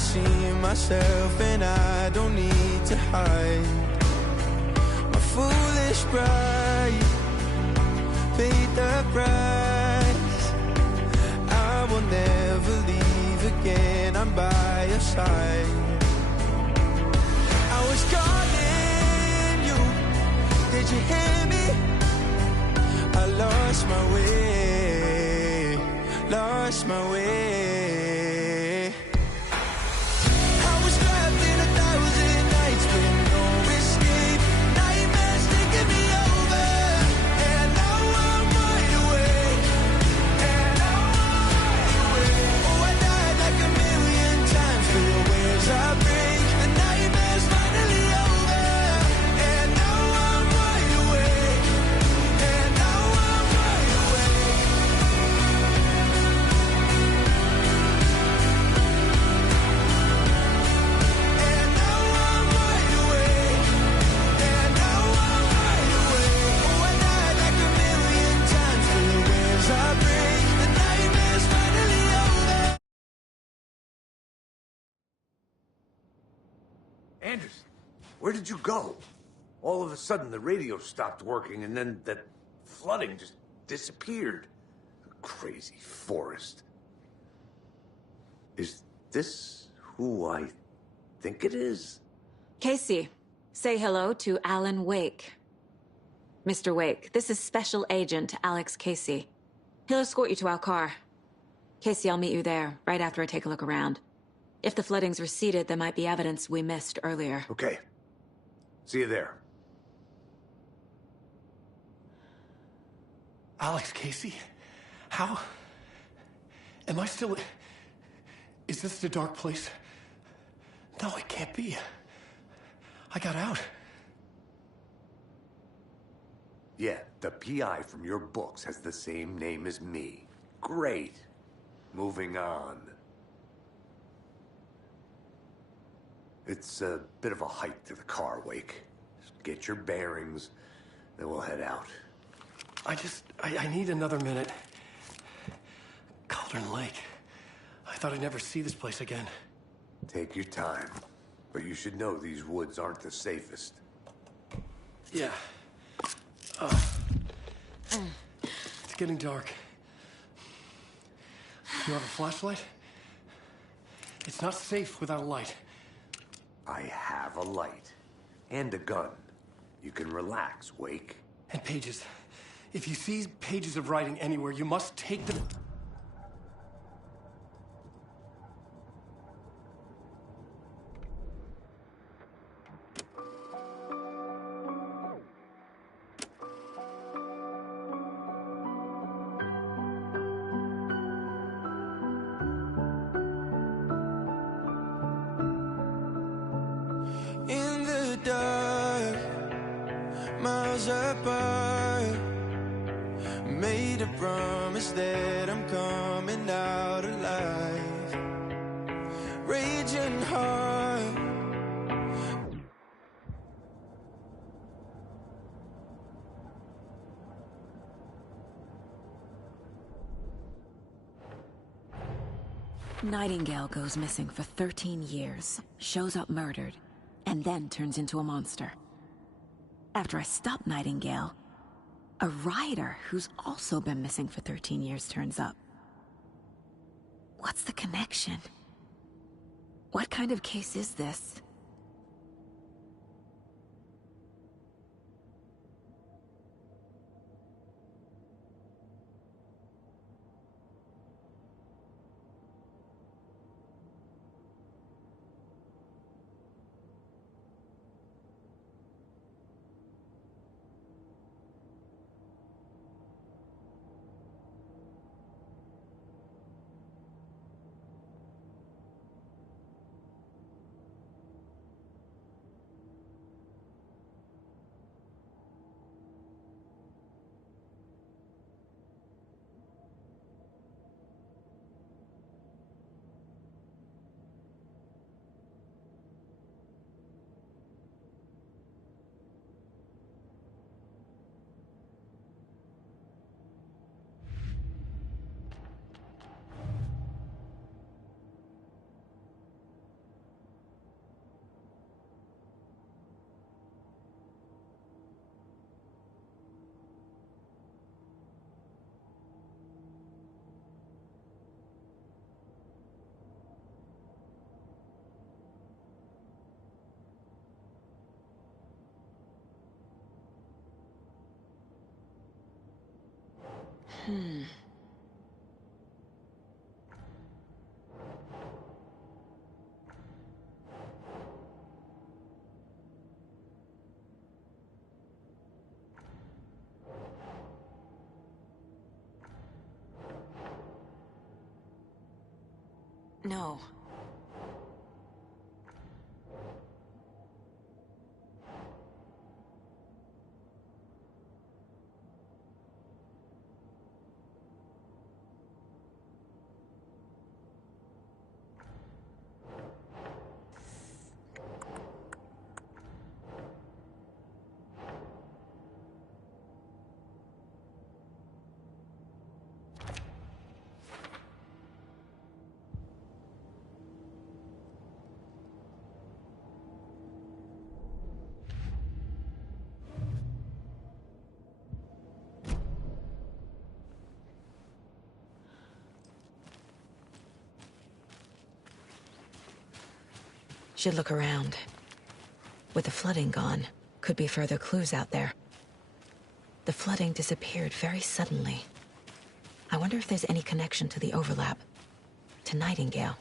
seeing myself and I don't need to hide. My foolish pride paid the price. I will never leave again, I'm by your side. I was calling you, did you hear me? I lost my way, lost my way. I was trapped in 1,000 nights with no escape. Nightmares taking me over, and now I'm wide awake. And now I'm wide awake. Oh, I died like 1,000,000 times for the waves I break. The nightmare's finally over, and now I'm wide awake. And now I'm wide awake. And now I'm wide awake. And now I'm wide awake. Oh, I died like 1,000,000 times for the waves I break. The nightmare's finally over. Anderson, where did you go? All of a sudden, the radio stopped working, and then that flooding just disappeared. Crazy forest. Is this who I think it is? Casey, say hello to Alan Wake. Mr. Wake, this is Special Agent Alex Casey. He'll escort you to our car. Casey, I'll meet you there, right after I take a look around. If the flooding's receded, there might be evidence we missed earlier. Okay. See you there. Alex Casey? How? Am I still... Is this the dark place? No, it can't be. I got out. Yeah, the PI from your books has the same name as me. Great. Moving on. It's a bit of a hike to the car, Wake. Just get your bearings, then we'll head out. I need another minute. Cauldron Lake. I thought I'd never see this place again. Take your time. But you should know these woods aren't the safest. Yeah. It's getting dark. You have a flashlight? It's not safe without a light. I have a light. And a gun. You can relax, Wake. And pages. If you see pages of writing anywhere, you must take them. In the dark, miles apart, made a promise that I'm coming out alive. Raging heart, Nightingale goes missing for 13 years, shows up murdered, and then turns into a monster. After I stop Nightingale, a rider who's also been missing for 13 years turns up. What's the connection? What kind of case is this? No. Should look around. With the flooding gone, could be further clues out there. The flooding disappeared very suddenly. I wonder if there's any connection to the overlap. To Nightingale.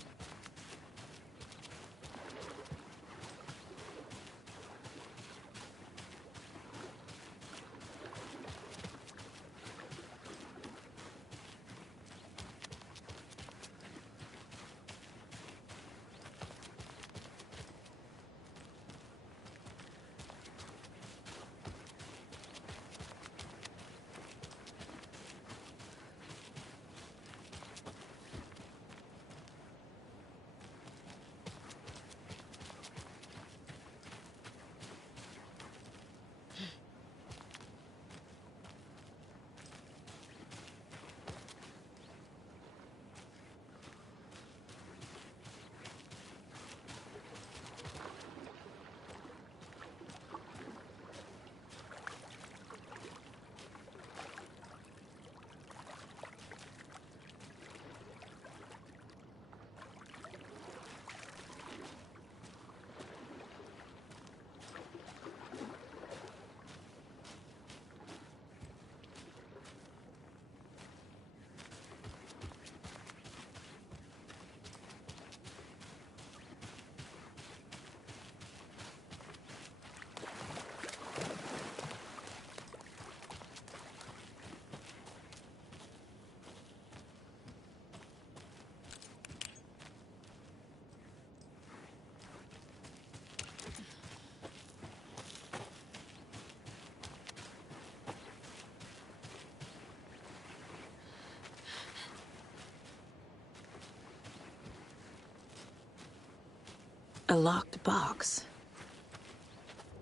A locked box.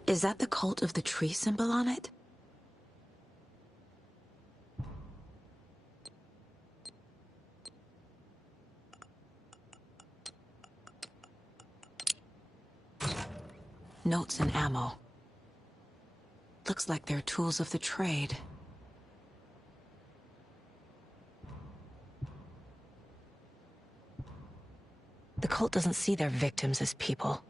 Is that the cult of the tree symbol on it? Notes and ammo. Looks like they're tools of the trade. The cult doesn't see their victims as people.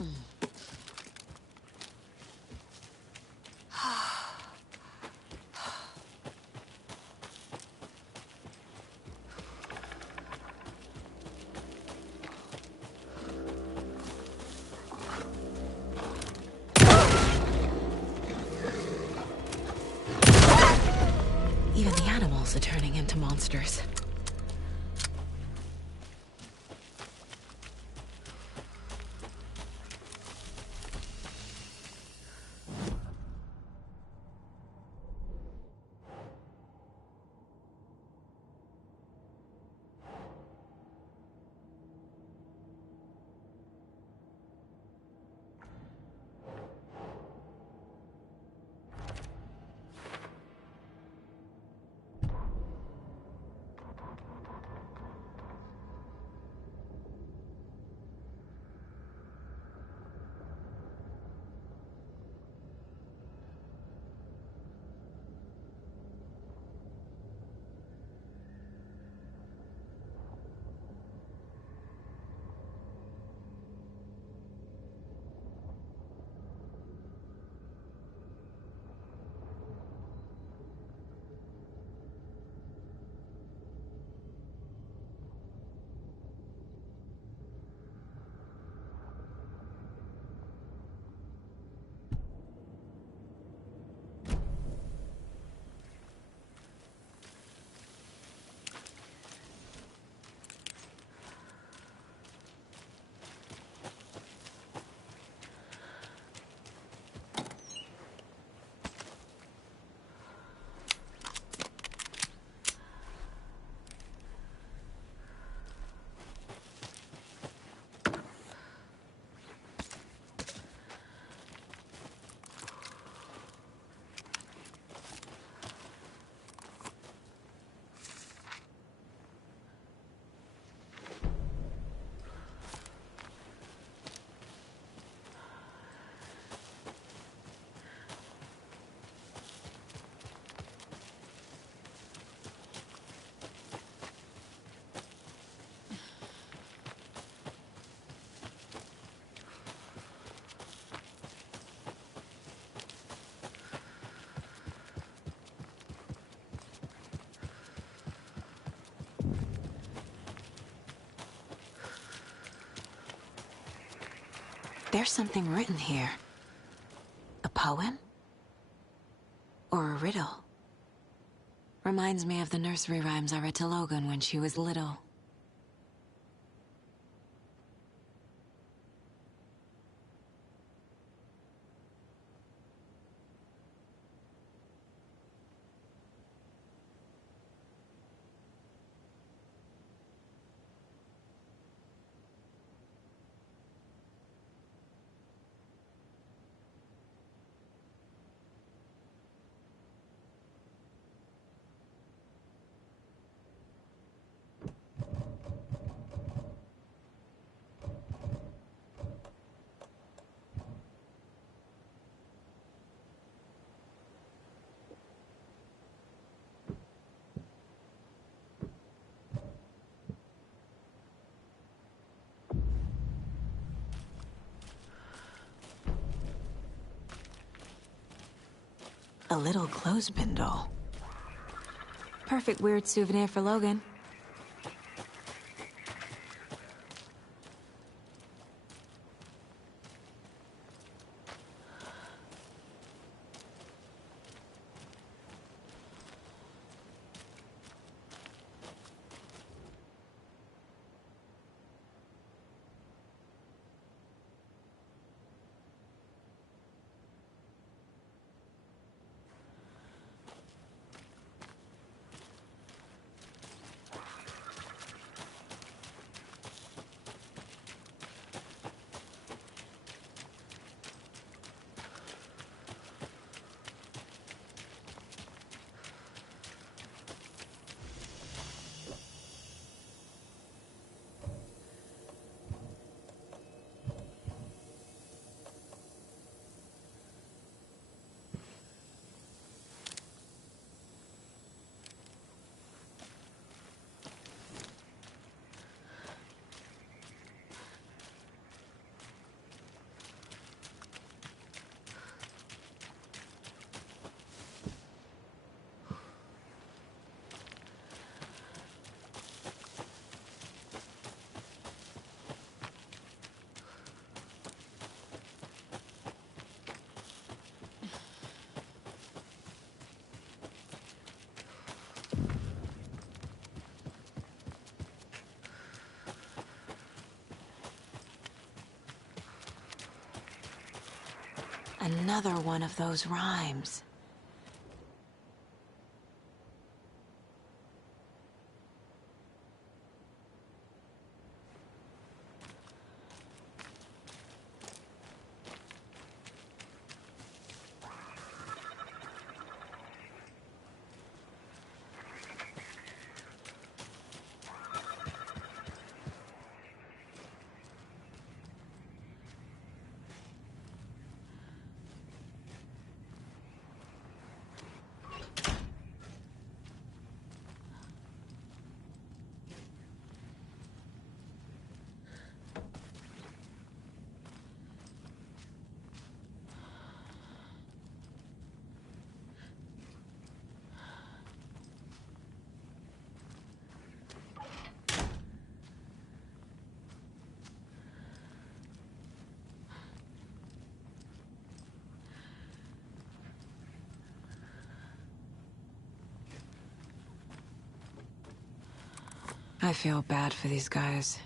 Even the animals are turning into monsters. There's something written here. A poem? Or a riddle? Reminds me of the nursery rhymes I read to Logan when she was little. A little clothespin doll. Perfect weird souvenir for Logan. Another one of those rhymes. I feel bad for these guys.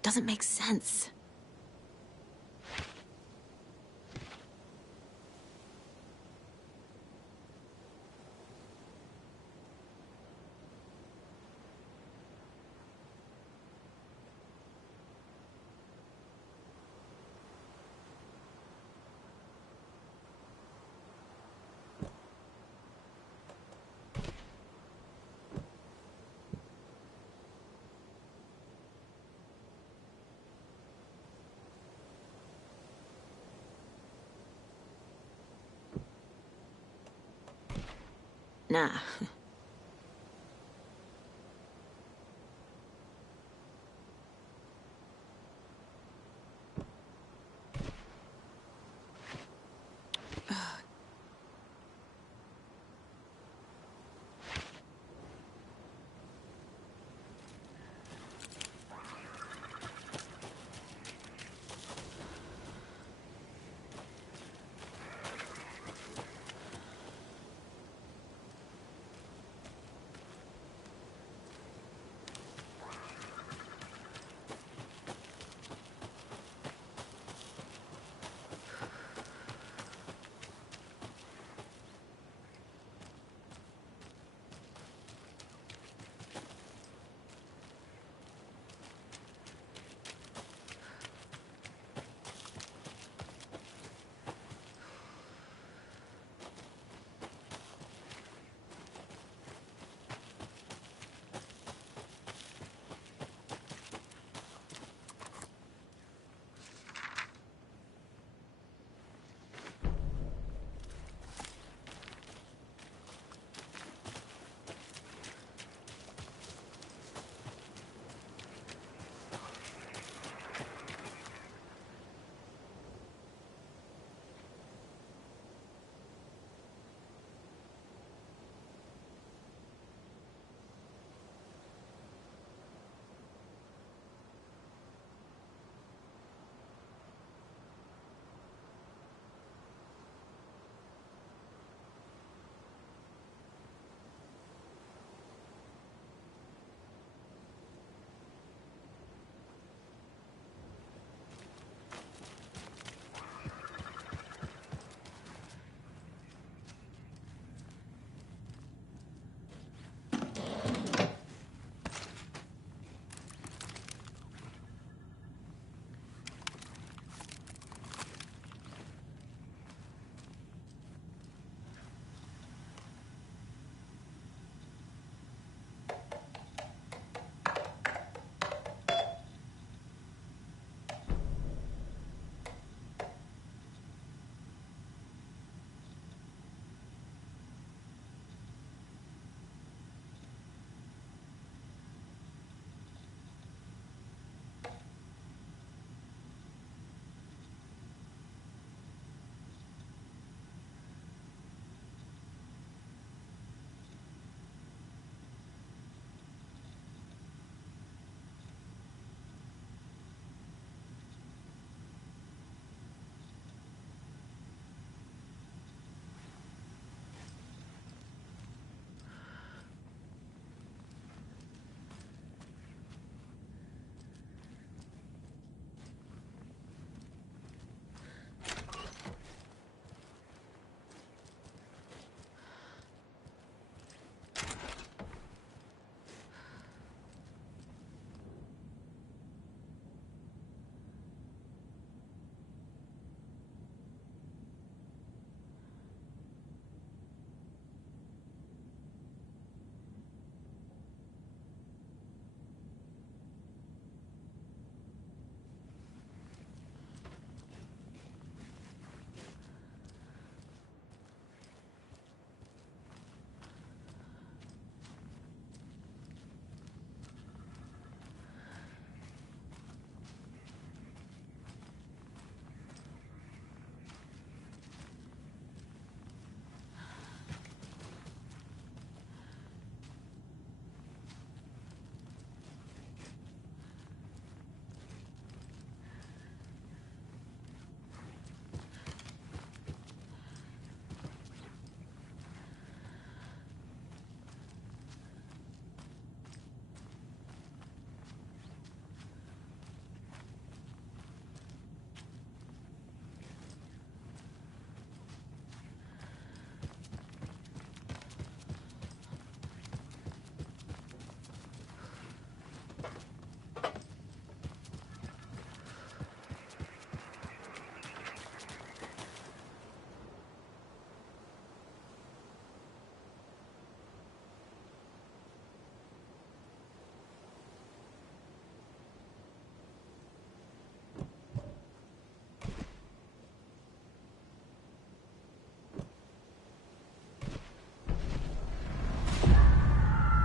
Doesn't make sense. Nah.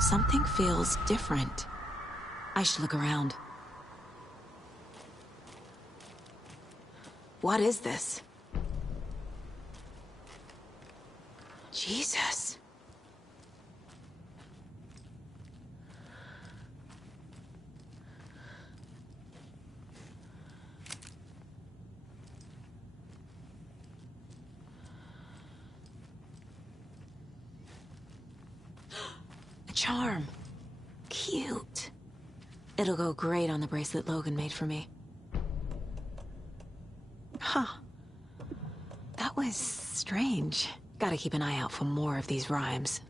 Something feels different. I should look around. What is this? Jesus. A charm. Cute. It'll go great on the bracelet Logan made for me. Huh. That was strange. Gotta keep an eye out for more of these rhymes.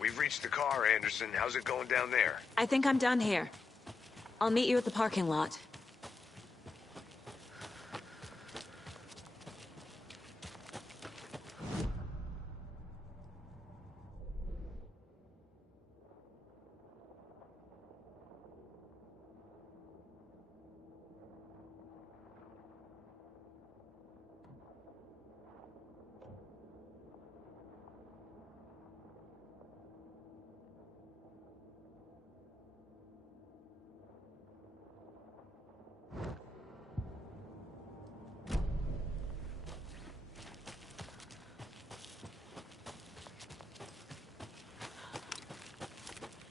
We've reached the car, Anderson. How's it going down there? I think I'm done here. I'll meet you at the parking lot.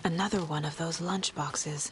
Another one of those lunchboxes.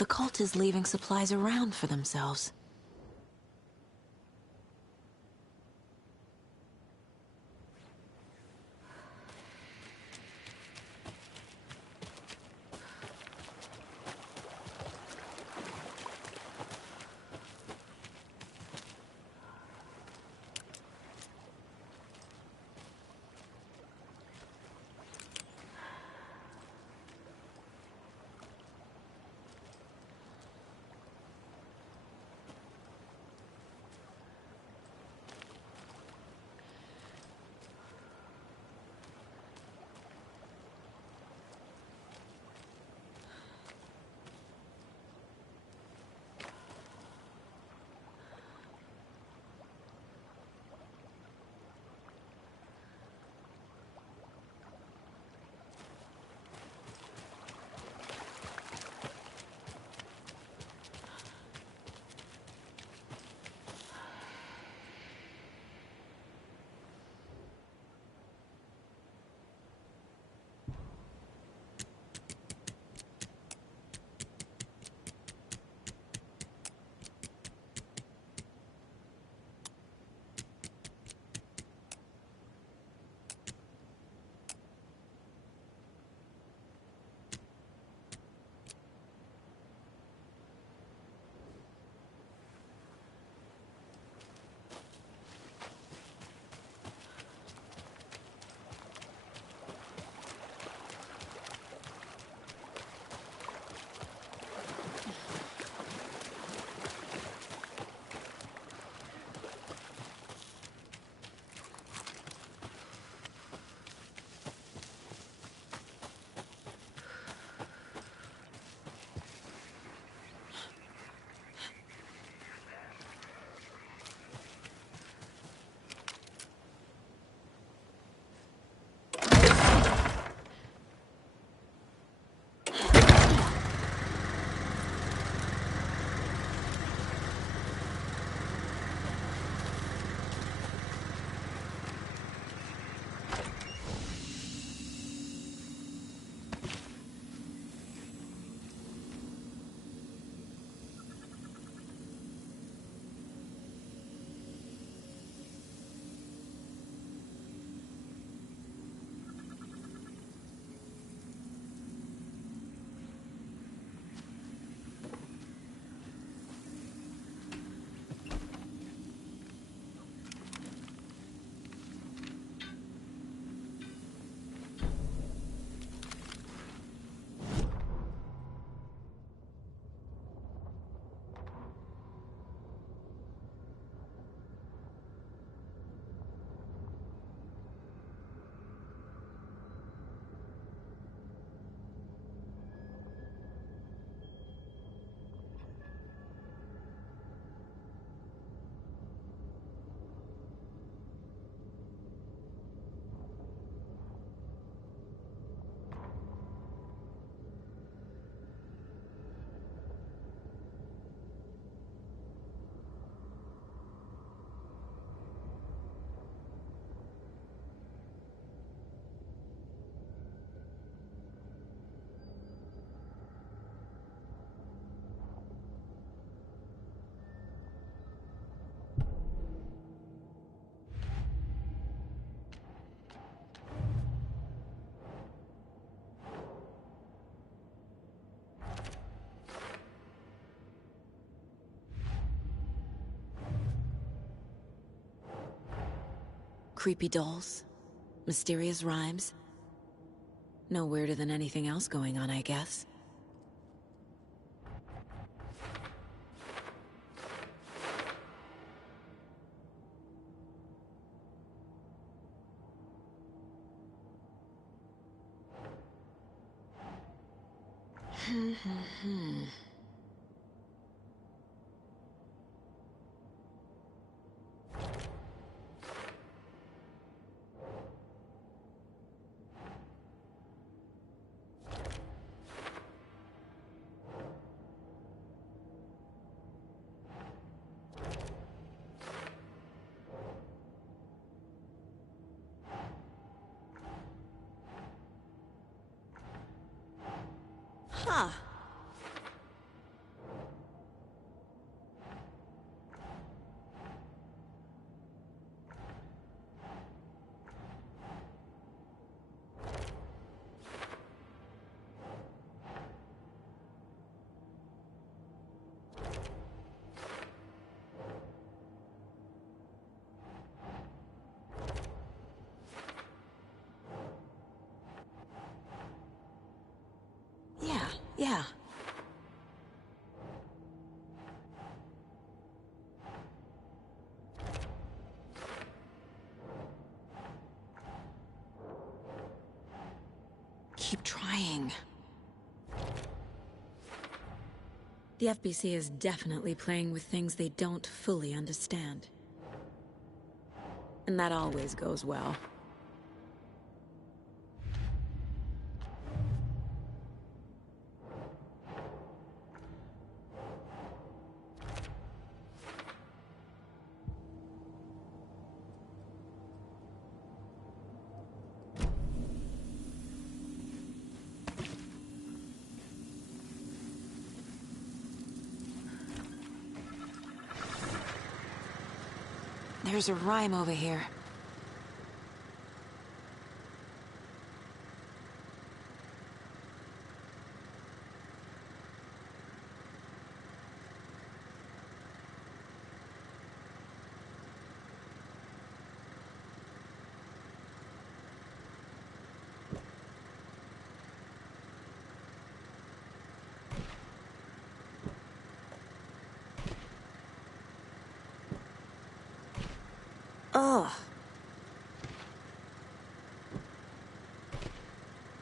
The cult is leaving supplies around for themselves. Creepy dolls. Mysterious rhymes. No weirder than anything else going on, I guess. Huh. Yeah. Keep trying. The FBC is definitely playing with things they don't fully understand. And that always goes well. There's a rhyme over here. Ugh.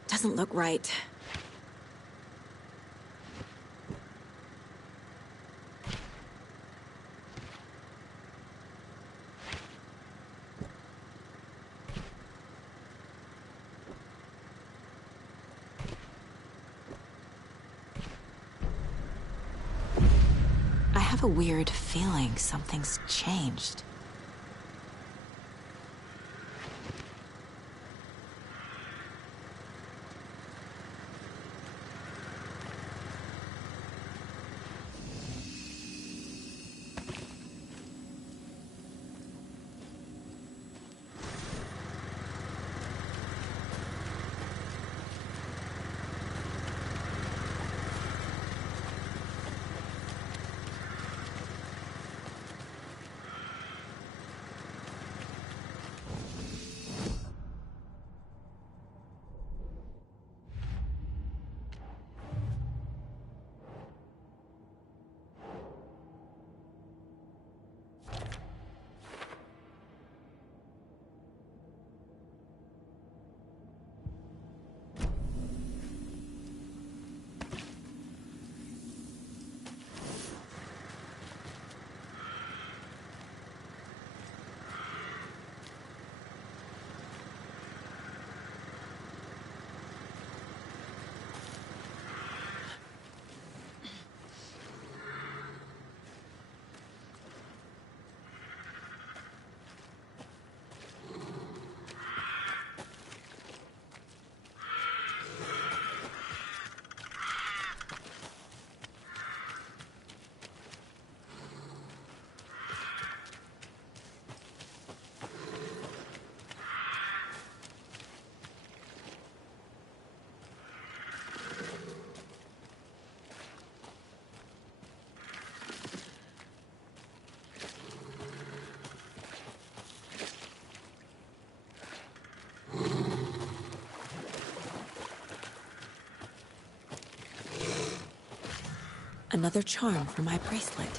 Doesn't look right. I have a weird feeling something's changed. Another charm for my bracelet.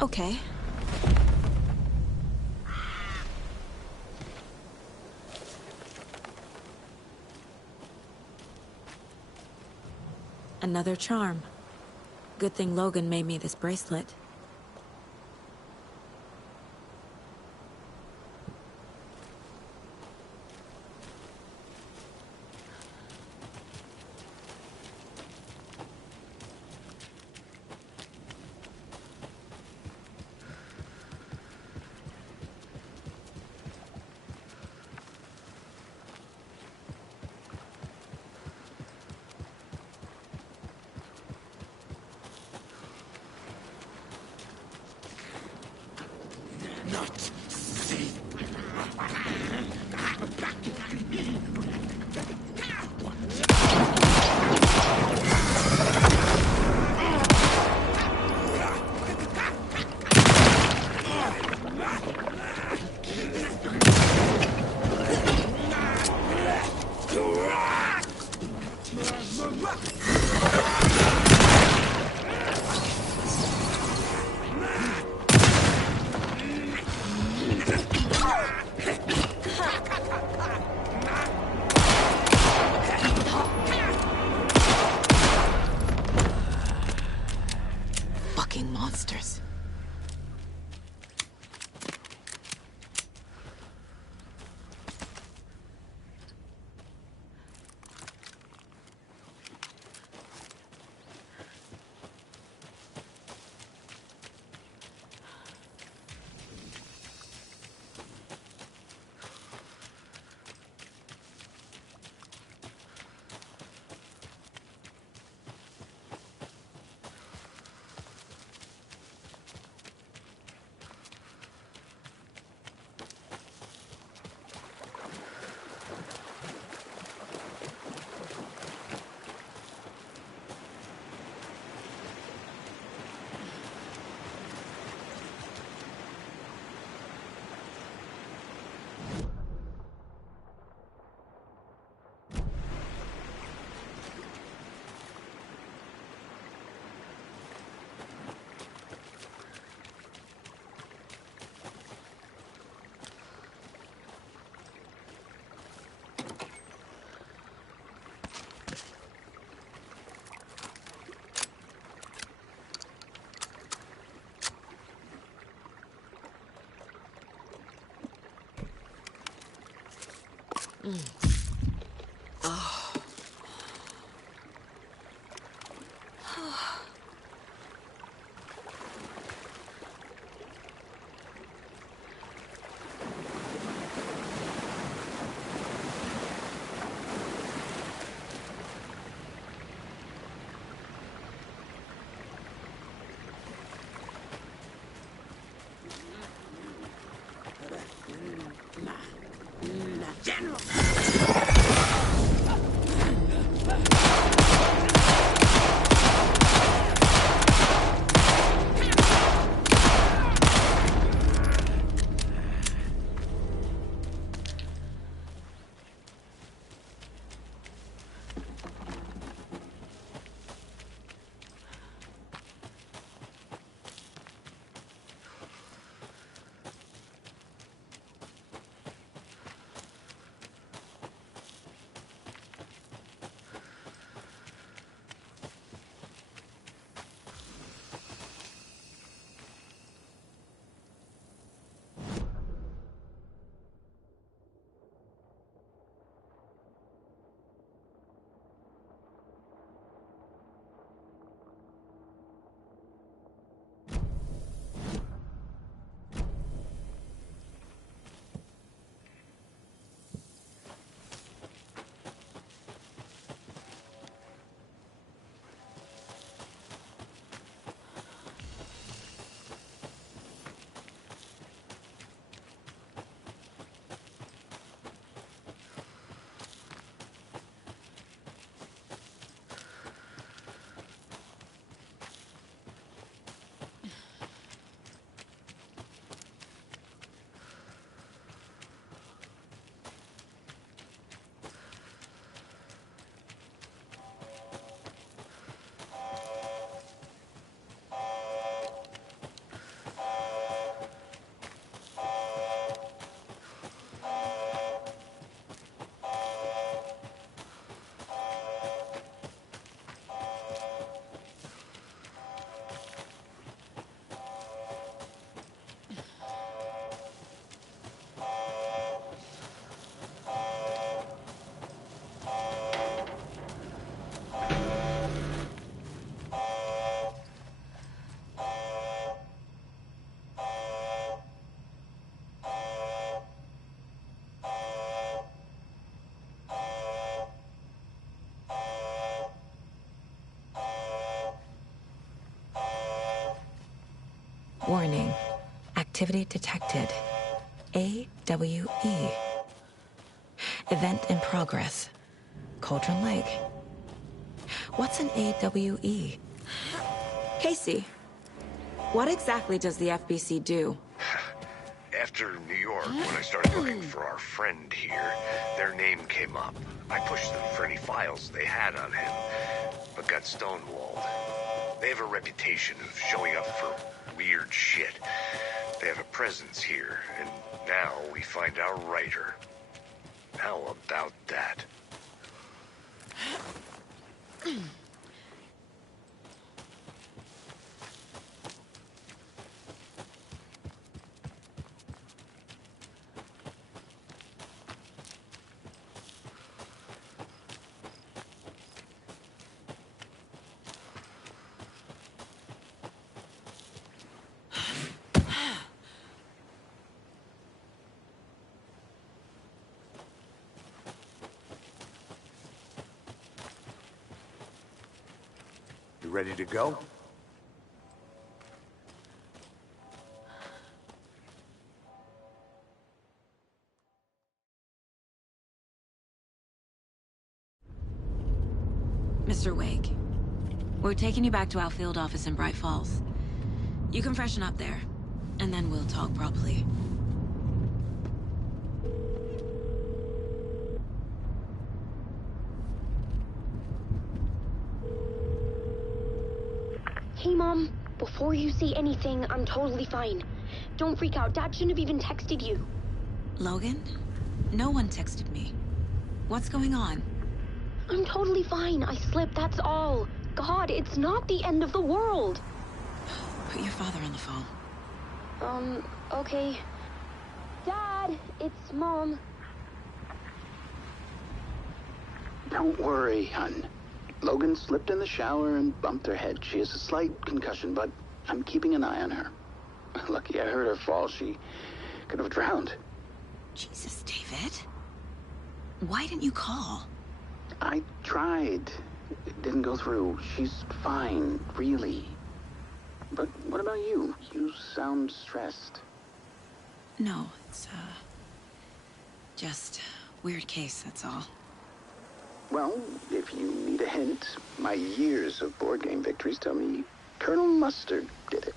Okay. Another charm. Good thing Logan made me this bracelet. Warning. Activity detected. AWE. Event in progress. Cauldron Lake. What's an AWE? Casey, what exactly does the FBC do? After New York, when I started looking for our friend here, their name came up. I pushed them for any files they had on him, but got stonewalled. They have a reputation of showing up for weird shit. They have a presence here, and now we find our writer. How about that? You ready to go? Mr. Wake, we're taking you back to our field office in Bright Falls. You can freshen up there, and then we'll talk properly. Mom. Before you say anything, I'm totally fine. Don't freak out. Dad shouldn't have even texted you. Logan? No one texted me. What's going on? I'm totally fine. I slipped, that's all. God, it's not the end of the world. Put your father on the phone. Okay. Dad, it's Mom. Don't worry, hon. Logan slipped in the shower and bumped her head. She has a slight concussion, but I'm keeping an eye on her. Lucky I heard her fall. She could have drowned. Jesus, David. Why didn't you call? I tried. It didn't go through. She's fine, really. But what about you? You sound stressed. No, it's, just weird case, that's all. Well, if you need a hint, my years of board game victories tell me Colonel Mustard did it.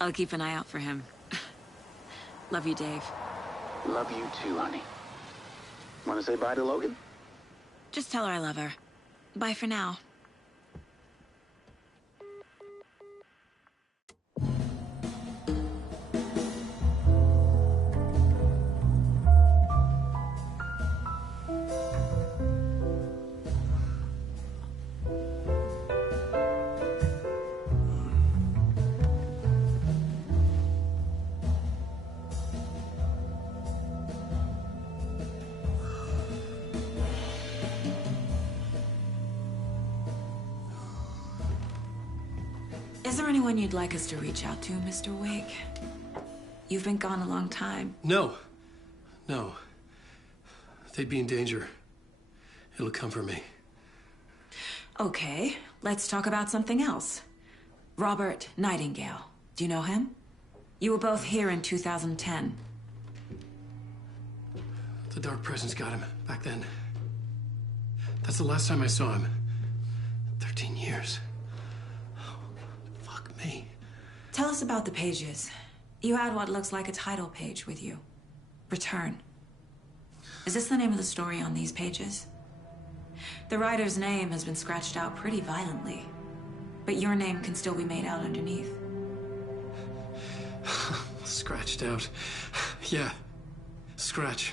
I'll keep an eye out for him. Love you, Dave. Love you too, honey. Want to say bye to Logan? Just tell her I love her. Bye for now. Is there anyone you'd like us to reach out to, Mr. Wake? You've been gone a long time. No. No. They'd be in danger. It'll come for me. Okay, let's talk about something else. Robert Nightingale. Do you know him? You were both here in 2010. The Dark Presence got him back then. That's the last time I saw him. 13 years. Oh, fuck me. Tell us about the pages. You had what looks like a title page with you. Return. Is this the name of the story on these pages? The writer's name has been scratched out pretty violently, but your name can still be made out underneath. Scratched out. Yeah. Scratch.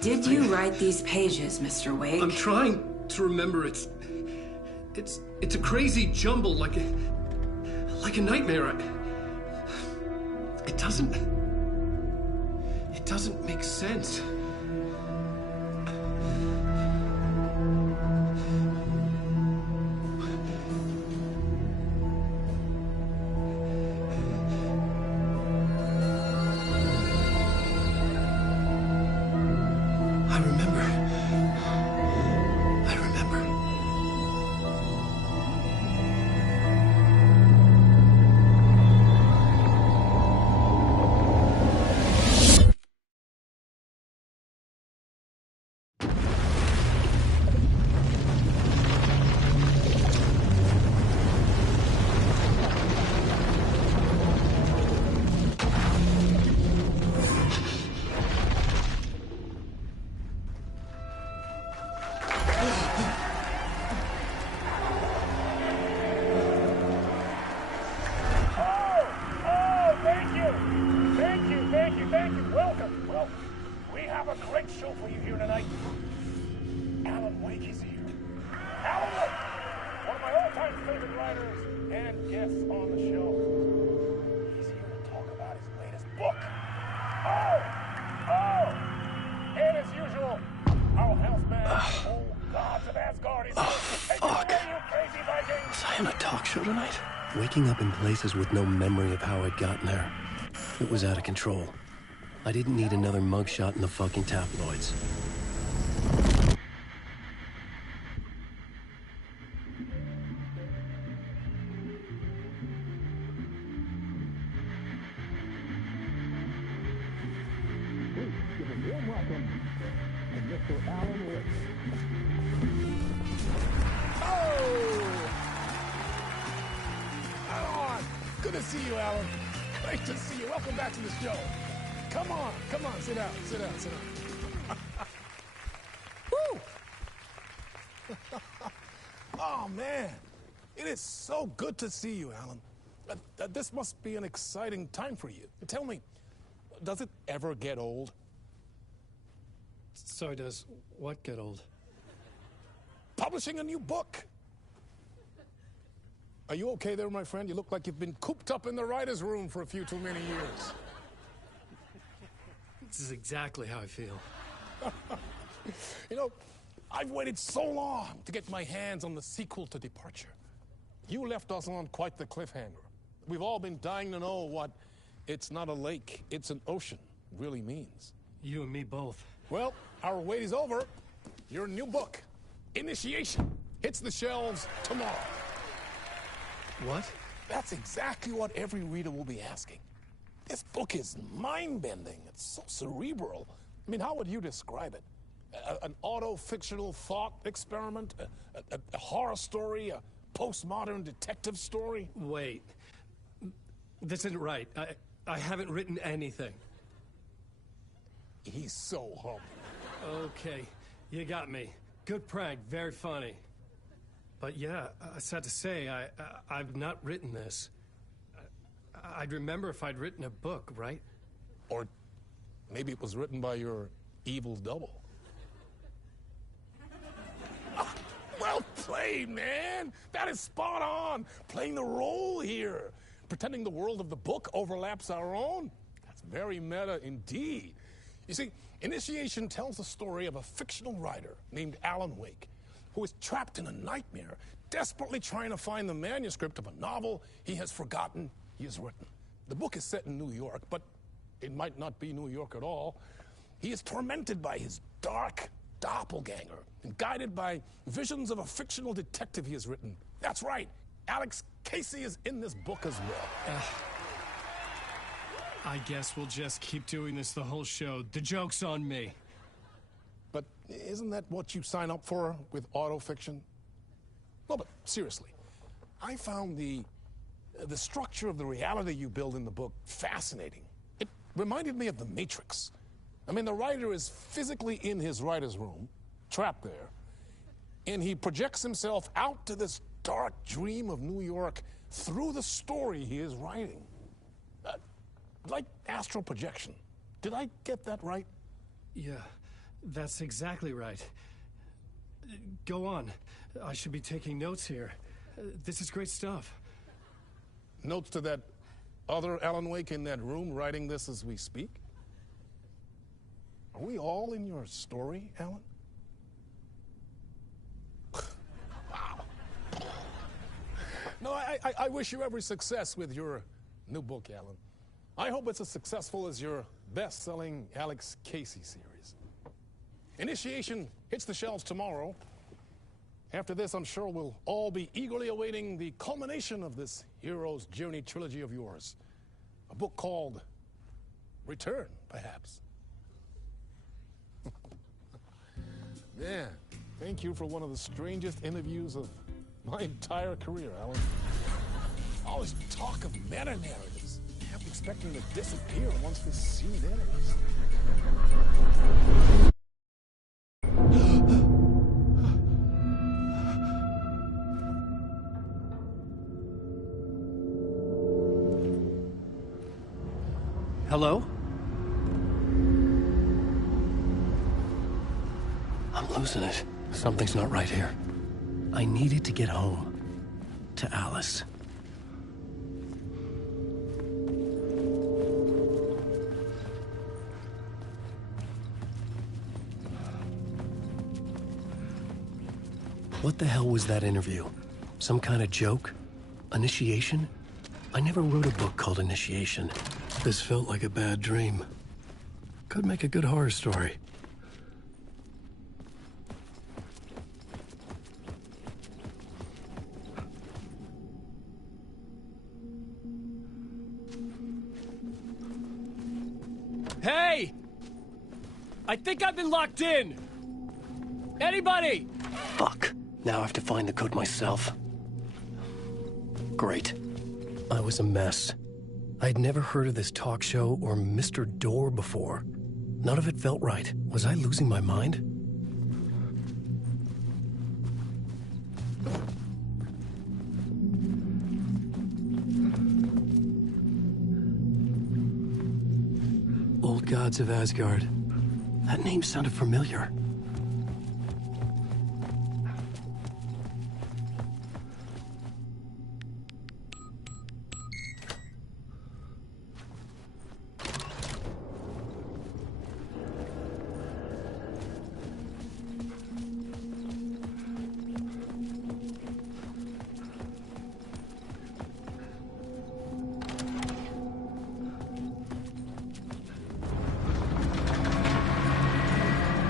Did you write these pages, Mr. Wake? I'm trying to remember. It's a crazy jumble, like a nightmare. It doesn't make sense. I remember. Thank you. Welcome. Well, we have a great show for you here tonight. Alan Wake is here. Alan Wake, one of my all-time favorite writers and guests on the show. He's here to talk about his latest book. And as usual, our house man, old gods of Asgard, is here to take it away, you crazy Vikings. Was I on a talk show tonight? Waking up in places with no memory of how I'd gotten there. It was out of control. I didn't need another mugshot in the fucking tabloids. Good to see you, Alan. Great to see you. Welcome back to the show. Come on, sit down. Oh, man. It is so good to see you, Alan. This must be an exciting time for you. Tell me, does it ever get old? So does what get old? Publishing a new book. Are you okay there, my friend? You look like you've been cooped up in the writer's room for a few too many years. This is exactly how I feel. You know, I've waited so long to get my hands on the sequel to Departure. You left us on quite the cliffhanger. We've all been dying to know what "it's not a lake, it's an ocean" really means. You and me both. Well, our wait is over. Your new book, Initiation, hits the shelves tomorrow. What? That's exactly what every reader will be asking. This book is mind-bending. It's so cerebral. I mean, how would you describe it? An auto-fictional thought experiment? A horror story? A postmodern detective story? Wait. This isn't right. I haven't written anything. He's so humble. Okay, you got me. Good prank, very funny. But yeah, sad to say, I've not written this. I'd remember if I'd written a book, right? Or maybe it was written by your evil double. Well played, man! That is spot on! Playing the role here. Pretending the world of the book overlaps our own. That's very meta indeed. You see, Initiation tells the story of a fictional writer named Alan Wake, who is trapped in a nightmare, desperately trying to find the manuscript of a novel he has forgotten he has written. The book is set in New York, but it might not be New York at all. He is tormented by his dark doppelganger and guided by visions of a fictional detective he has written. That's right, Alex Casey is in this book as well. I guess we'll just keep doing this the whole show. The joke's on me. But isn't that what you sign up for with autofiction? No, but seriously, I found the structure of the reality you build in the book fascinating. It reminded me of The Matrix. I mean, the writer is physically in his writer's room, trapped there, and he projects himself out to this dark dream of New York through the story he is writing. Like astral projection. Did I get that right? Yeah, that's exactly right. Go on. I should be taking notes here. This is great stuff. Notes to that other Alan Wake in that room writing this as we speak? Are we all in your story, Alan? Wow. No, I wish you every success with your new book, Alan. I hope it's as successful as your best-selling Alex Casey series. Initiation hits the shelves tomorrow. After this, I'm sure we'll all be eagerly awaiting the culmination of this hero's journey trilogy of yours. A book called Return, perhaps. Yeah, thank you for one of the strangest interviews of my entire career, Alan. All this talk of meta-narratives. I'm expecting to disappear once this scene ends. Hello? I'm losing it. Something's not right here. I needed to get home. To Alice. What the hell was that interview? Some kind of joke? Initiation? I never wrote a book called Initiation. This felt like a bad dream. Could make a good horror story. Hey! I think I've been locked in! Anybody? Fuck. Now I have to find the code myself. Great. I was a mess. I'd never heard of this talk show or Mr. Door before. None of it felt right. Was I losing my mind? Gods of Asgard. That name sounded familiar.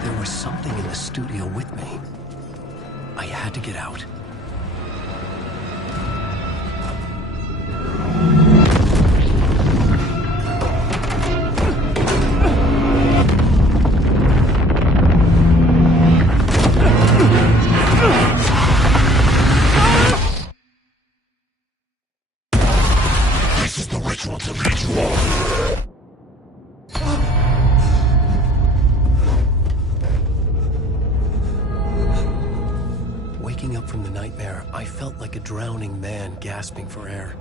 There was something in the studio with me. I had to get out. This is the ritual to lead you all. Waking up from the nightmare, I felt like a drowning man gasping for air.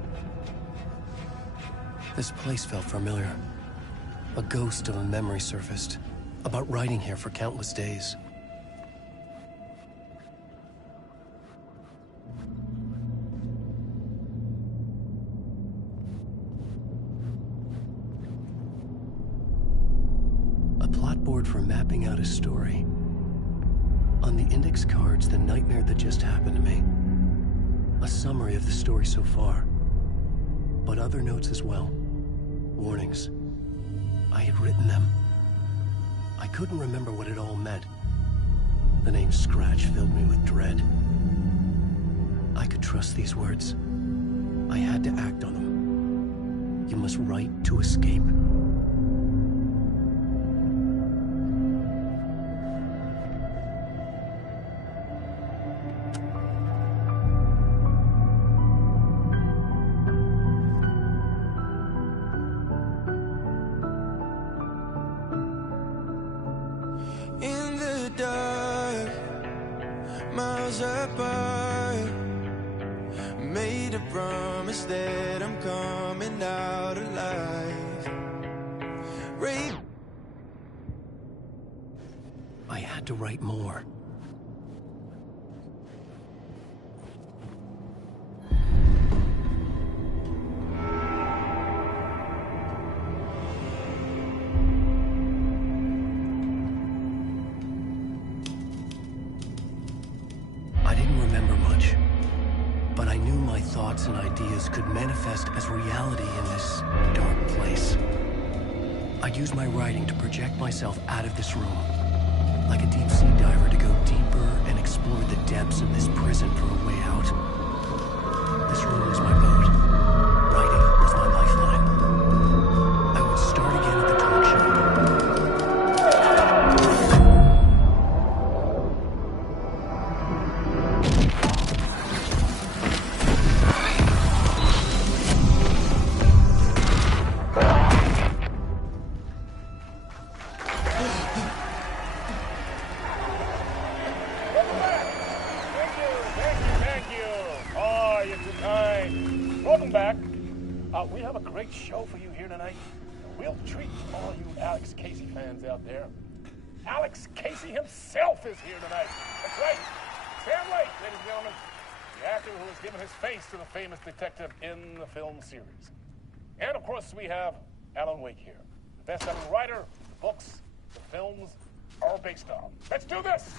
This place felt familiar. A ghost of a memory surfaced, about riding here for countless days. A plot board for mapping out a story. On the index cards, the nightmare that just happened to me. A summary of the story so far. But other notes as well. Warnings. I had written them. I couldn't remember what it all meant. The name Scratch filled me with dread. I could trust these words. I had to act on them. You must write to escape. In the dark, miles apart, made a promise that I'm coming out alive. I had to write more. I didn't remember much, but I knew my thoughts and ideas could manifest as reality in this dark place. I'd use my writing to project myself out of this room, like a deep-sea diver to go deeper and explore the depths of this prison for a way out. This room was my boat. Writing was my lifeline. I would start again at the talk show. Thank you. Oh, you're too kind. Welcome back. We have a great show for you here tonight. We'll treat all you Alex Casey fans out there. Alex Casey himself is here tonight. That's right. Sam Lake, ladies and gentlemen. The actor who has given his face to the famous detective in the film series. And of course, we have Alan Wake here. The best-selling writer, the books, the films are based on. Let's do this!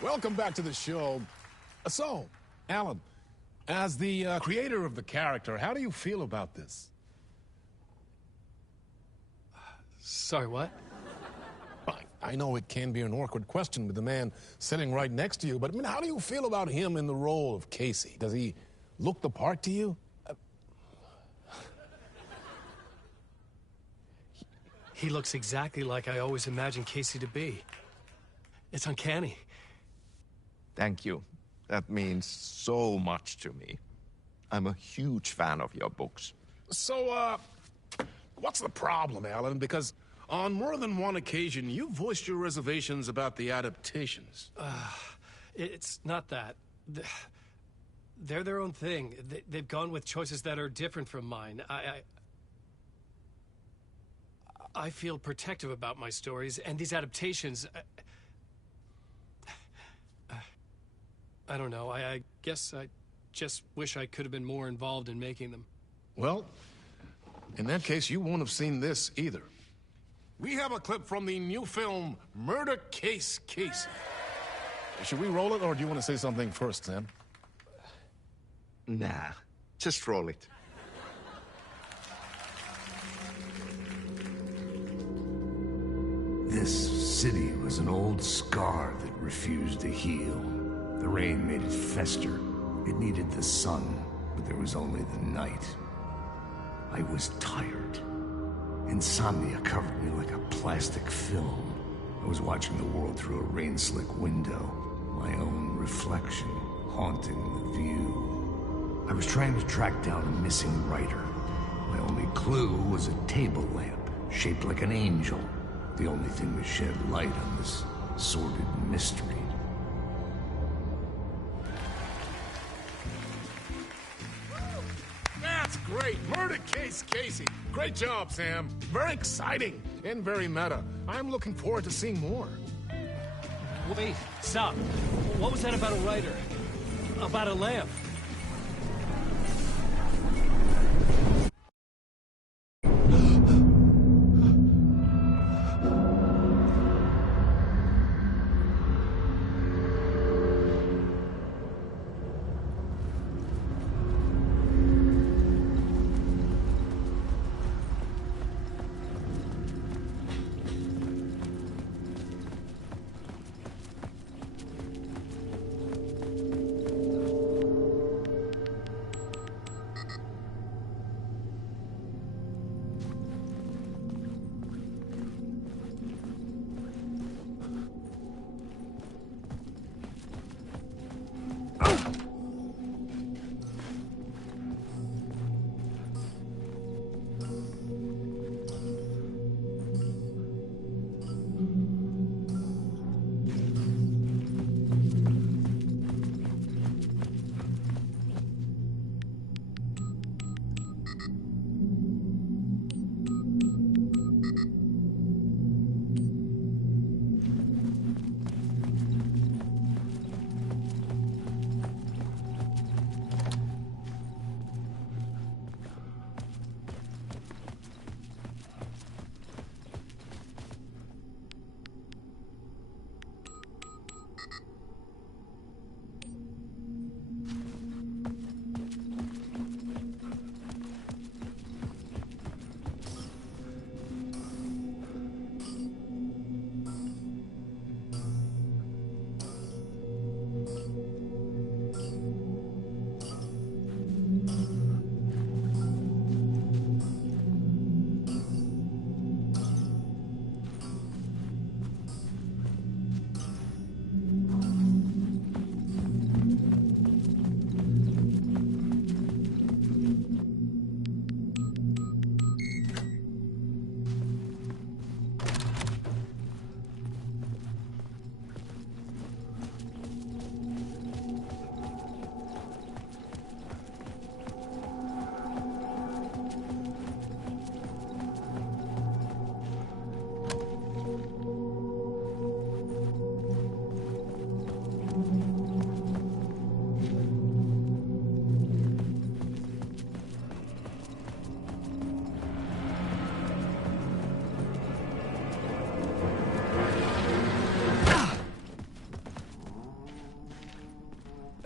Welcome back to the show. So, Alan, as the creator of the character, how do you feel about this? Sorry, what? I know it can be an awkward question with the man sitting right next to you, but I mean, how do you feel about him in the role of Casey? Does he look the part to you? He looks exactly like I always imagined Casey to be. It's uncanny. Thank you. That means so much to me. I'm a huge fan of your books. So, what's the problem, Alan? Because on more than one occasion, you voiced your reservations about the adaptations. It's not that. They're their own thing. They've gone with choices that are different from mine. I feel protective about my stories, and these adaptations... I don't know. I guess I just wish I could have been more involved in making them. Well, in that case, you won't have seen this either. We have a clip from the new film, Murder Case Casey. Should we roll it, or do you want to say something first, Sam? Nah, just roll it. This city was an old scar that refused to heal. The rain made it fester. It needed the sun, but there was only the night. I was tired. Insomnia covered me like a plastic film. I was watching the world through a rain-slick window, my own reflection haunting the view. I was trying to track down a missing writer. My only clue was a table lamp, shaped like an angel. The only thing that shed light on this sordid mystery. That's great! Murder Case Casey! Great job, Sam. Very exciting and very meta. I'm looking forward to seeing more. Wait, stop. What was that about a writer? About a lamp?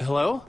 Hello?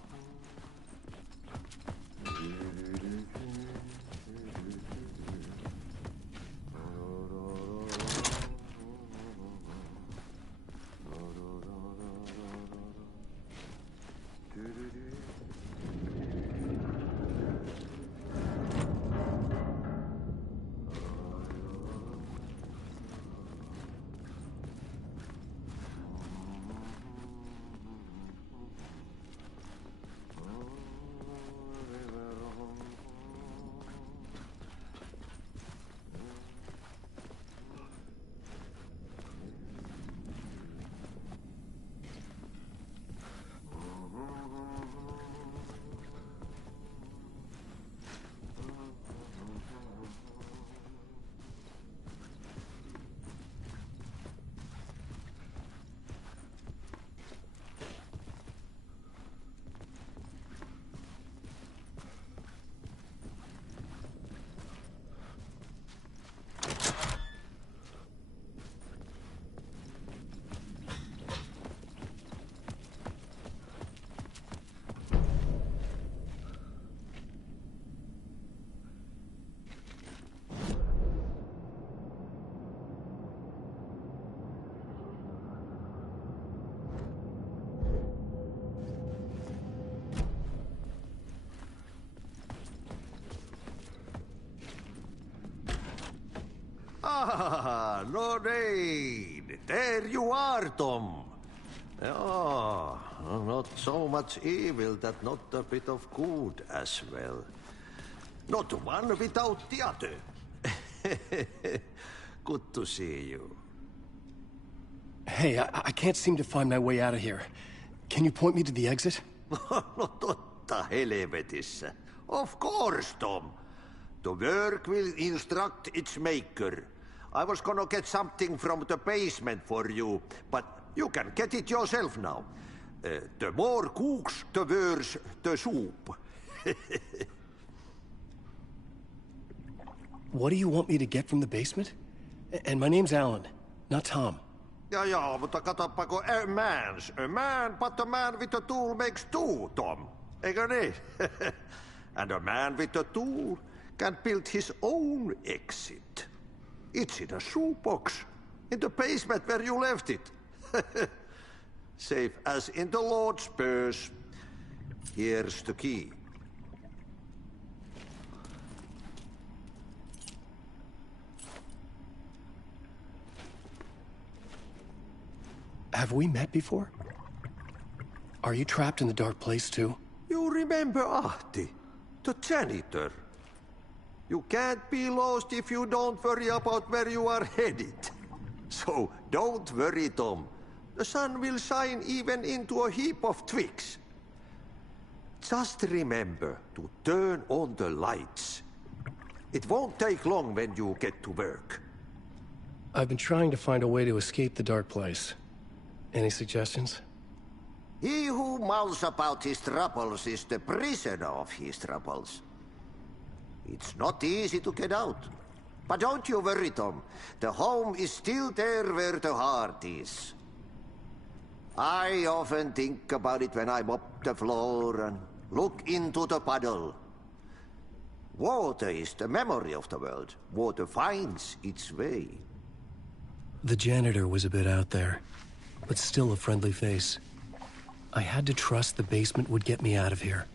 Ah, Lorraine! There you are, Tom. Oh, not so much evil that not a bit of good as well. Not one without the other. Good to see you. Hey, I can't seem to find my way out of here. Can you point me to the exit? No totta helvetissä. Of course, Tom. The work will instruct its maker. I was gonna get something from the basement for you, but you can get it yourself now. The more cooks, the worse the soup. What do you want me to get from the basement? And my name's Alan, not Tom. Ja, mutta katsoppa, a man, but a man with a tool makes two, Tom. Eikö niin? And a man with a tool can build his own exit. It's in a shoebox, in the basement where you left it. Safe as in the Lord's purse. Here's the key. Have we met before? Are you trapped in the dark place too? You remember Ahti, the janitor. You can't be lost if you don't worry about where you are headed. So don't worry, Tom. The sun will shine even into a heap of twigs. Just remember to turn on the lights. It won't take long when you get to work. I've been trying to find a way to escape the dark place. Any suggestions? He who mouths about his troubles is the prisoner of his troubles. It's not easy to get out. But don't you worry, Tom. The home is still there where the heart is. I often think about it when I mop the floor and look into the puddle. Water is the memory of the world. Water finds its way. The janitor was a bit out there, but still a friendly face. I had to trust the basement would get me out of here.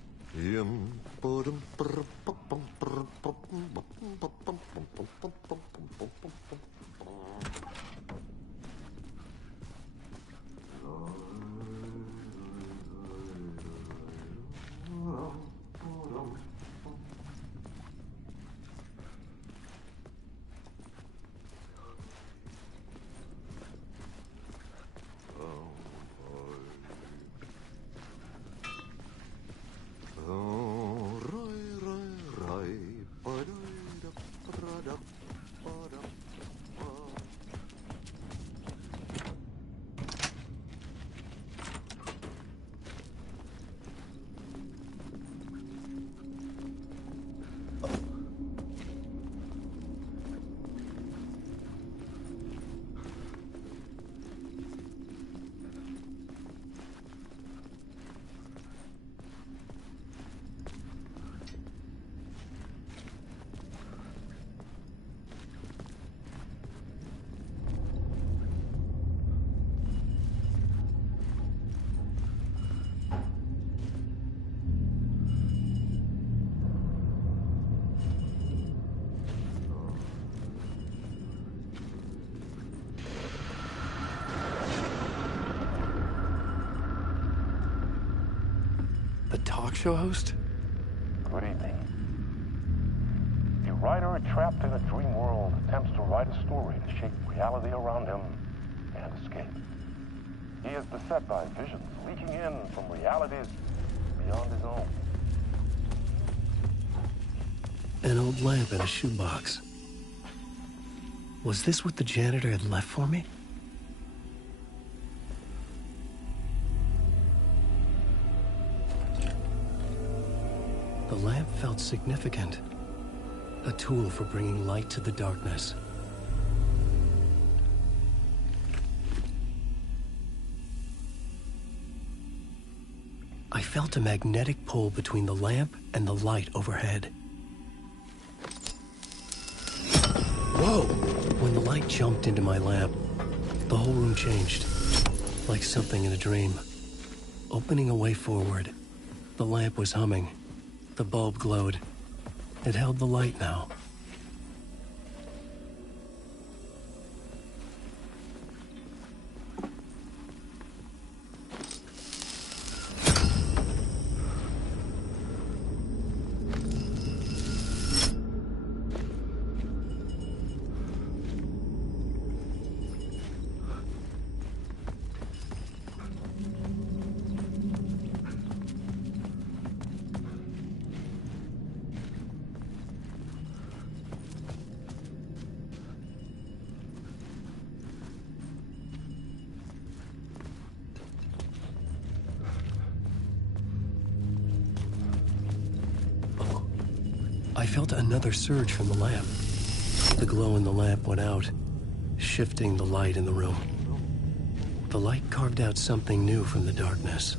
Talk show host? Good evening. A writer trapped in a dream world attempts to write a story to shape reality around him and escape. He is beset by visions leaking in from realities beyond his own. An old lamp in a shoebox. Was this what the janitor had left for me? The lamp felt significant. A tool for bringing light to the darkness. I felt a magnetic pull between the lamp and the light overhead. Whoa! When the light jumped into my lamp, the whole room changed. Like something in a dream. Opening a way forward, the lamp was humming. The bulb glowed. It held the light now. I felt another surge from the lamp. The glow in the lamp went out, shifting the light in the room. The light carved out something new from the darkness.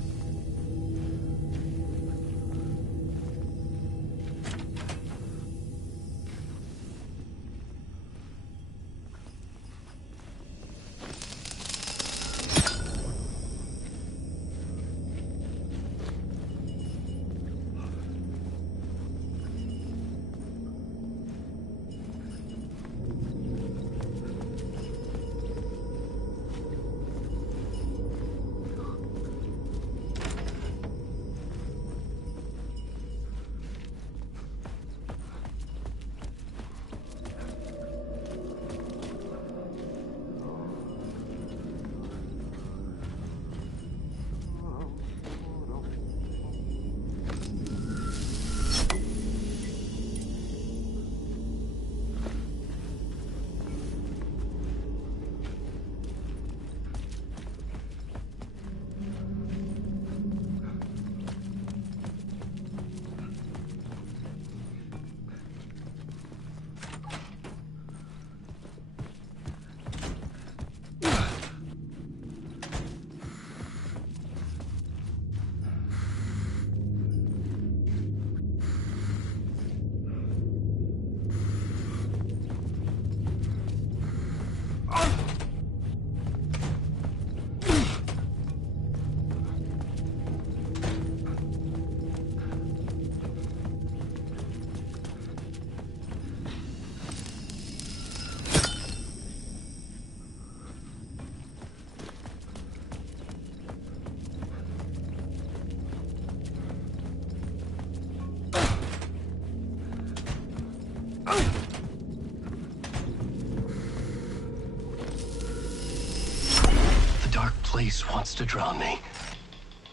Place wants to drown me.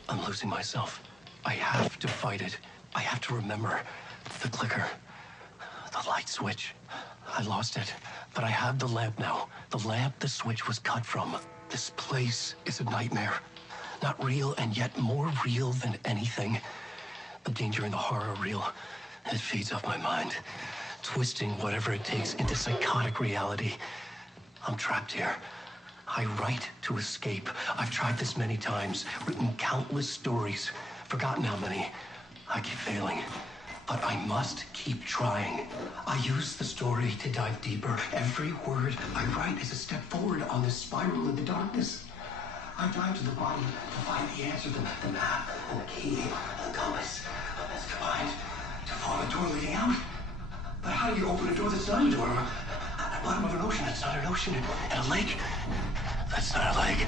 I'm losing myself. I have to fight it. I have to remember. The clicker. The light switch. I lost it. But I have the lamp now. The lamp the switch was cut from. This place is a nightmare. Not real, and yet more real than anything. The danger and the horror are real. It feeds off my mind. Twisting whatever it takes into psychotic reality. I'm trapped here. I write to escape. I've tried this many times, written countless stories, forgotten how many. I keep failing, but I must keep trying. I use the story to dive deeper. Every word I write is a step forward on this spiral in the darkness. I dive to the bottom to find the answer, the map, and the key, and the compass. That's combined to form a door leading out. But how do you open a door that's not a door? At the bottom of an ocean that's not an ocean, and a lake that's not a lake.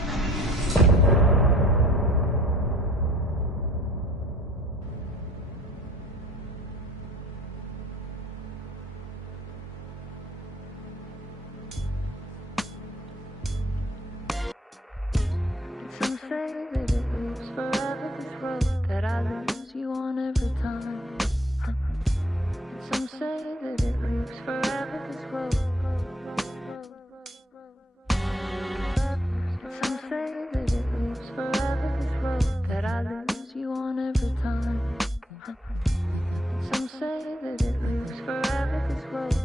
Some say that it lives forever, this road that I lose you on every time. Some say that it lives forever, this road. Some say that it lives forever, this road that I lose you on every time. Some say that it lives forever, this road.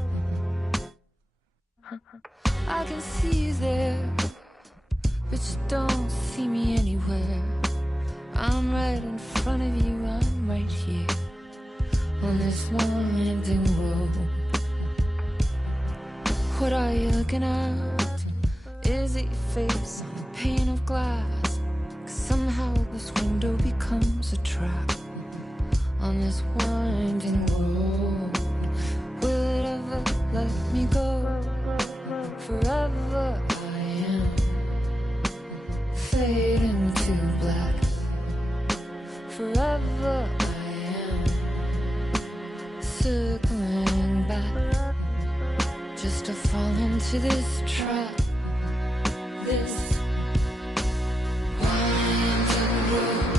I can see you there, but you don't see me anywhere. I'm right in front of you, I'm right here on this winding road. What are you looking at? Is it your face on a pane of glass? 'Cause somehow this window becomes a trap on this winding road. Will it ever let me go? Forever I am fading to black. Forever I am circling back, just to fall into this trap. This winding road.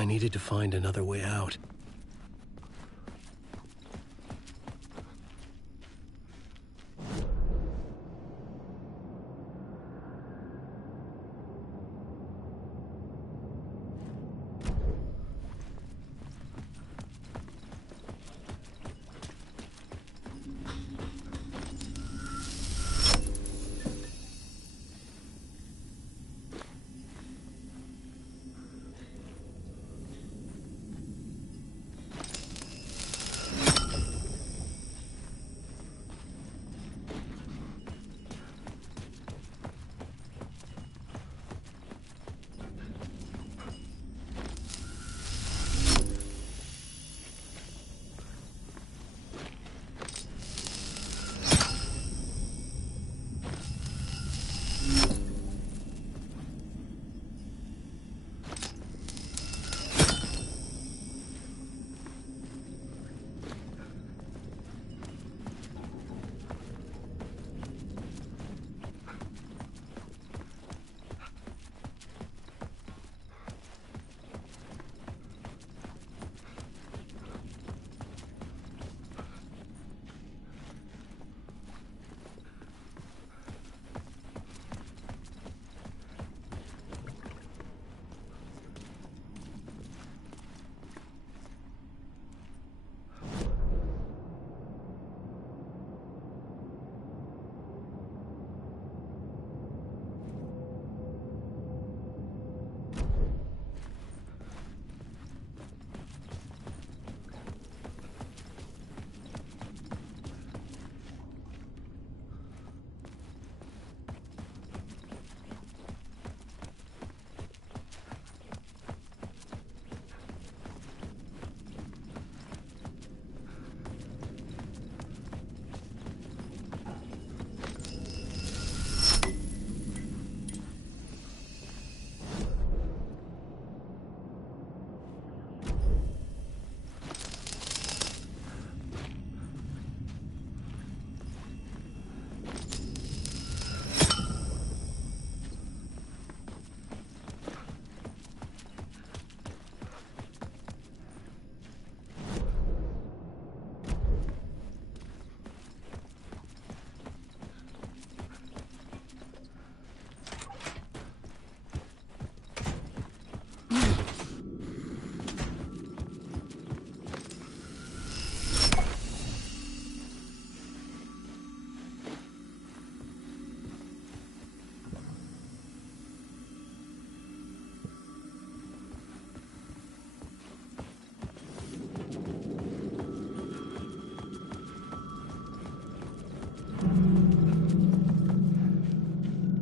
I needed to find another way out.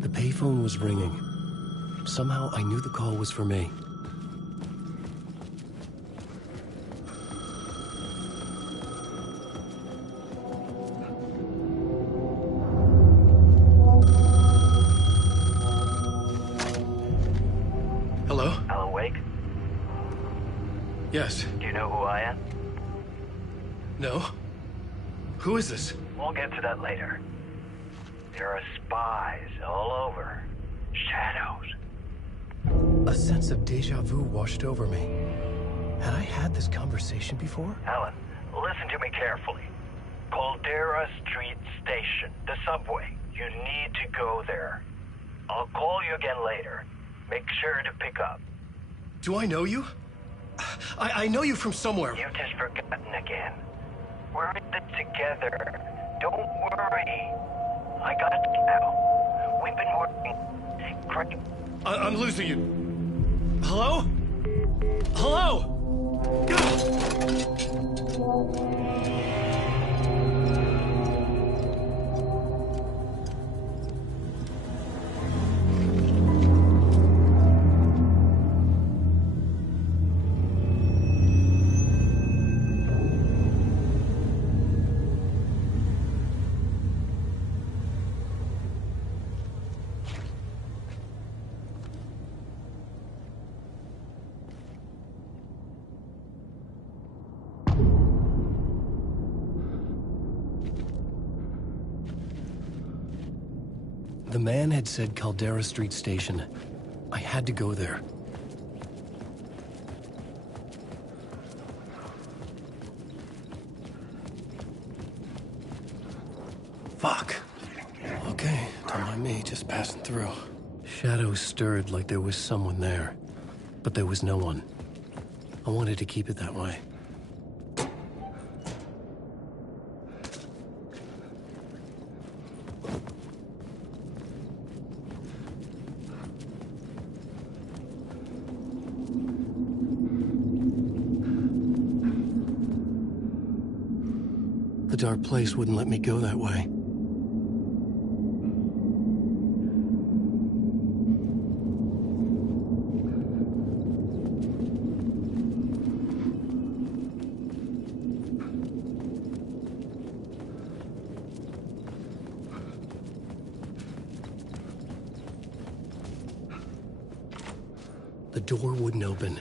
The payphone was ringing. Somehow I knew the call was for me. Hello? Alan Wake? Yes. Do you know who I am? No? Who is this? We'll get to that later. There are spies all over. Shadows. A sense of deja vu washed over me. Had I had this conversation before? Alan, listen to me carefully. Caldera Street Station, the subway. You need to go there. I'll call you again later. Make sure to pick up. Do I know you? I know you from somewhere. You've just forgotten again. We're in this together. Don't worry. I got it now. We've been working. Great. I'm losing you. Hello? Hello? The man had said Caldera Street Station. I had to go there. passing through. Shadows stirred like there was someone there, but there was no one. I wanted to keep it that way. The dark place wouldn't let me go that way. The door wouldn't open.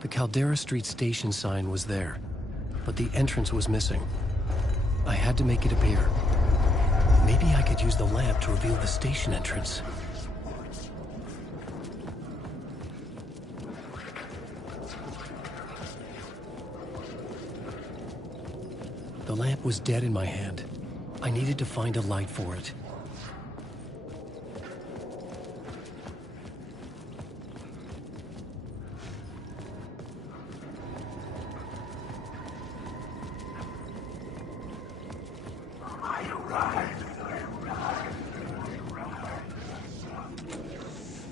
The Caldera Street station sign was there, but the entrance was missing. I had to make it appear. Maybe I could use the lamp to reveal the station entrance. The lamp was dead in my hand. I needed to find a light for it.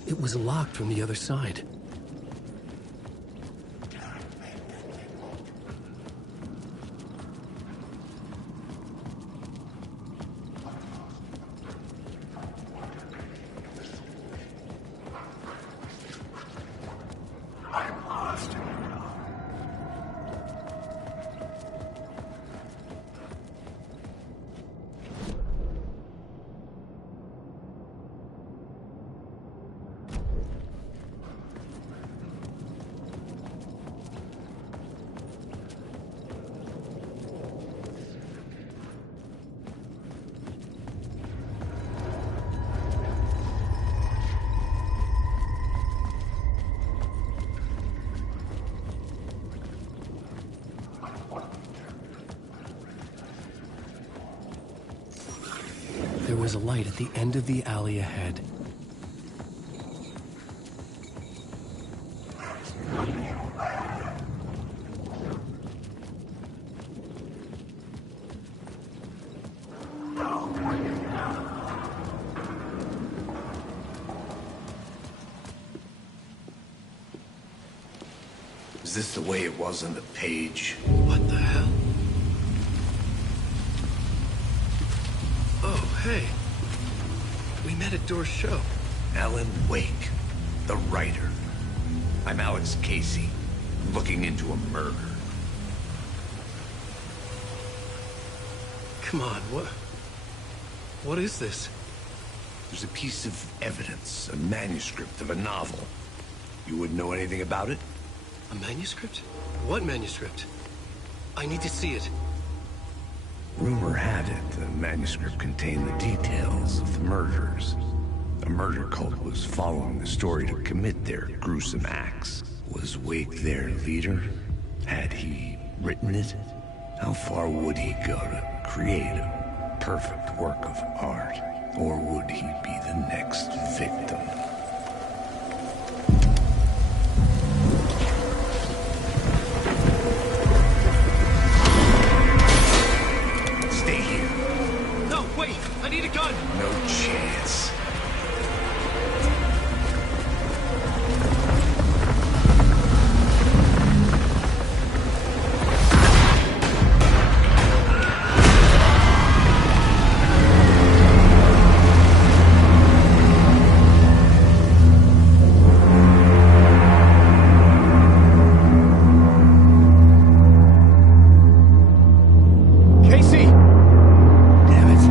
It was locked from the other side. There was a light at the end of the alley ahead. Is this the way it was on the page? What the hell? Oh, hey. We met at Door's show. Alan Wake, the writer. I'm Alex Casey, looking into a murder. Come on, what is this? There's a piece of evidence, a manuscript of a novel. You wouldn't know anything about it? A manuscript? What manuscript? I need to see it. Rumor had it the manuscript contained the details of the murders. A murder cult was following the story to commit their gruesome acts. Was Wake their leader? Had he written it? How far would he go to create a perfect work of art? Or would he be the next victim? Stay here. No, wait! I need a gun! No chance. Casey! Damn it.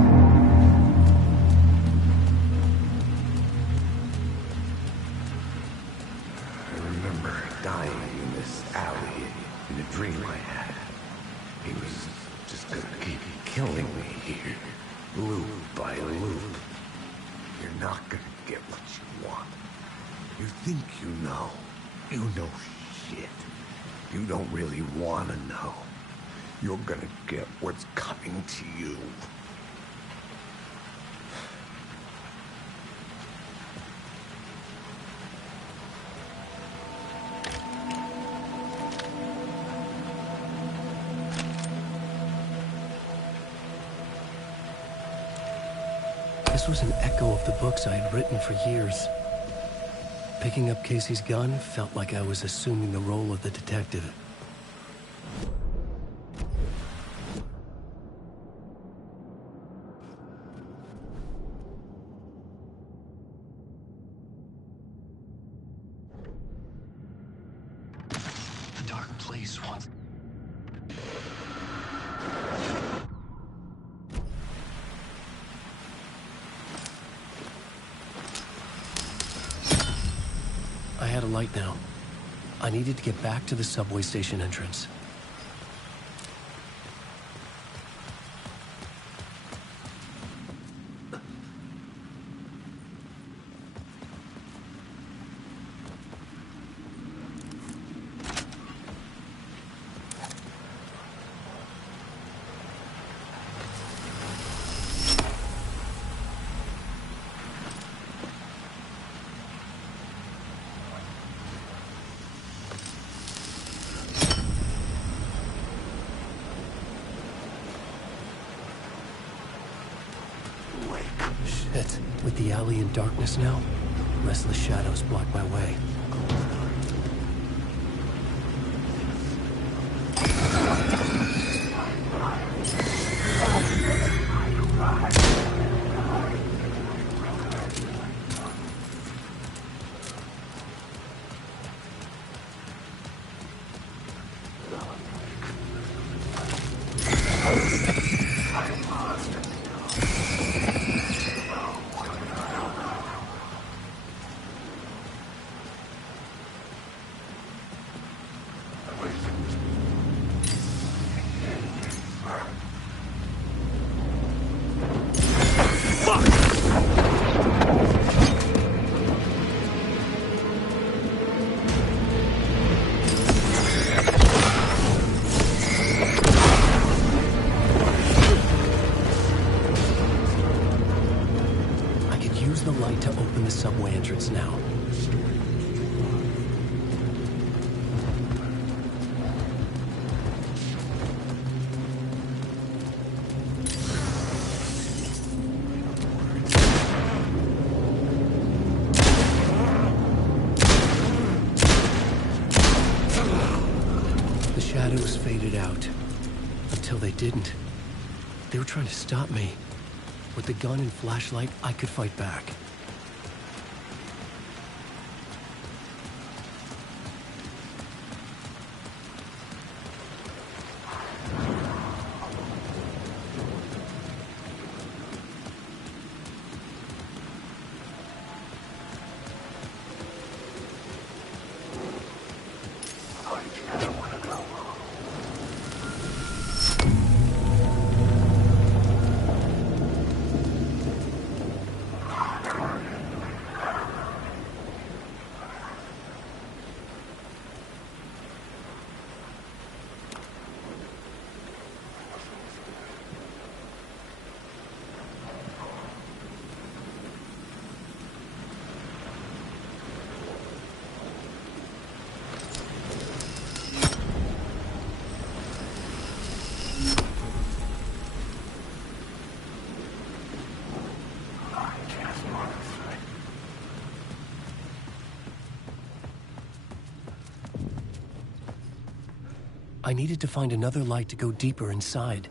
Riley. You're not gonna get what you want. You think you know. You know shit. You don't really want to know. You're gonna get what's coming to you. This was an echo of the books I had written for years. Picking up Casey's gun felt like I was assuming the role of the detective. The dark place once... I had a light now. I needed to get back to the subway station entrance. Shit. With the alley in darkness now, restless shadows block my way. The light to open the subway entrance now. The shadows faded out until they didn't. They were trying to stop me. With the gun and flashlight, I could fight back. I needed to find another light to go deeper inside.